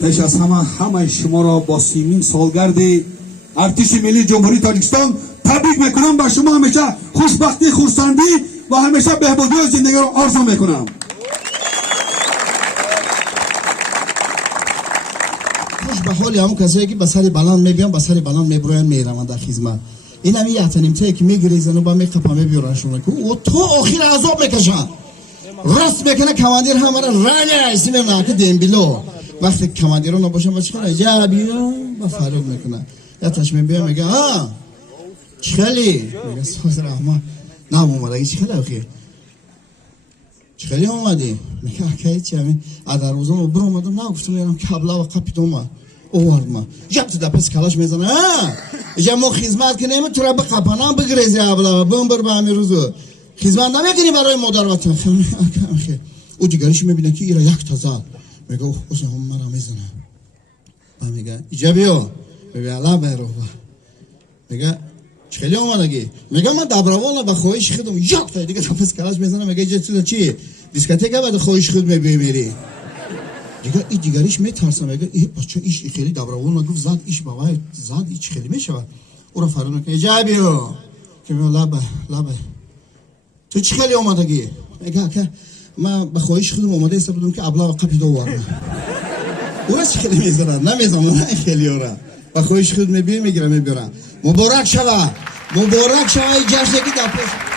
پیش از همه شما را با سیمین سالگرد ارتش ملی جمهوری تاجیکستان تبریک میکنم. با شما همیشه خوشبختی، خرسندی و همیشه بهبودی زندگی را آرزو میکنم. خوش به حال همون کسایی که به سر بلند میبیان به سر بلند میبروین میرن در خدمت. این همی یعتنیمته که میگریزن و با میقپا میبیورنشون که او تو آخر عذاب میکشن راست میکنه. کماندیر همه را رنه ایسی میمونه که دنبیلو وقتی کماندیر رو نباشن با چکره جا بیا با فروغ میکنه یا تشمیم بیا میگه ها چخلی میگه سوز رحمه نام اومده چخلی اخیر چخلی اومدی میگه اکایی چی همین ادر روزم برو اومدم نگفتم میرم کبلا و قپیت اومد اوارد ما جب تو دپس کلاش میزنه ها اجا ما خدمت کنیم تو را به قپانم بگریزی ابلا بوم بر به همین روزو خدمت نمیکنی برای مادر وطن. خیلی او دیگرش میبینه که ایرا یک تازه میگه اوه هم مرا میزنه با میگه ایجا بیا میگه الله بیرو میگه چخیلی اومدگی میگه من دبروان به خواهش خودم یک تا دیگه تپس کلاش میزنه میگه ایجا چیزا چی دیسکتیک بعد خواهش خود میبری دیگه این دیگریش میترسه میگه ای بچه ایش خیلی دبروان گفت زد ایش بابای زد ایش خیلی میشه او را فرار میکنه ایجا بیا که میگه لبه تو چی خیلی اومدگی میگه که من به خواهش خودم اومده ایسا بودم که ابلا و قپی دو وارده او را چی خیلی میزنن نمیزنن خیلی او را به خواهش خود میگیرن مبارک شوه ای جشنه که در پیش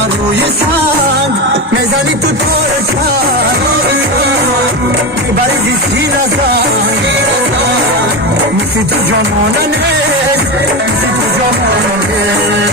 در روی سنگ میزنی تو تارچن میبری زیستی نزن مثل تو جانانه نیست مثل تو جانانه نیست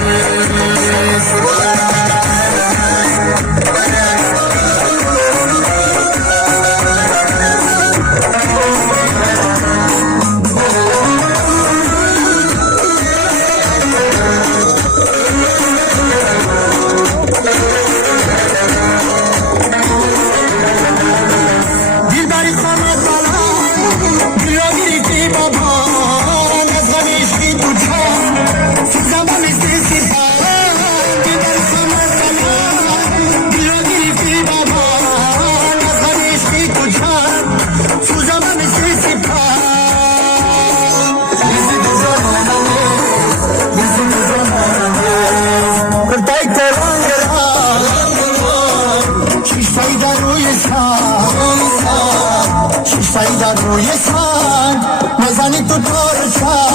در روی سنگ میزنی تو تارچن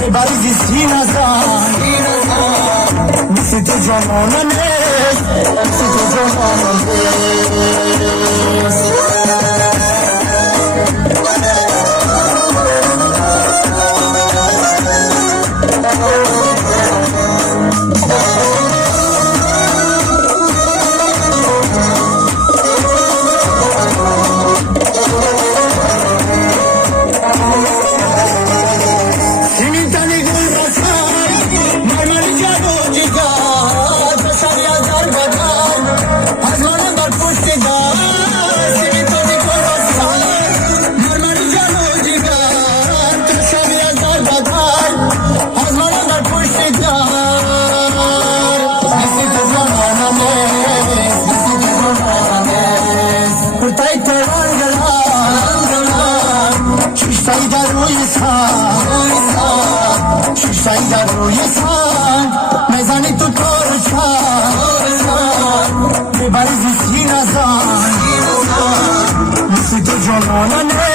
میبری زیستی نزن مثل تو جانانه نیست مثل تو جانانه نیست شیشتایی در روی سنگ میزنی تو تارچن میبری زیستی نزن مثل تو جانانه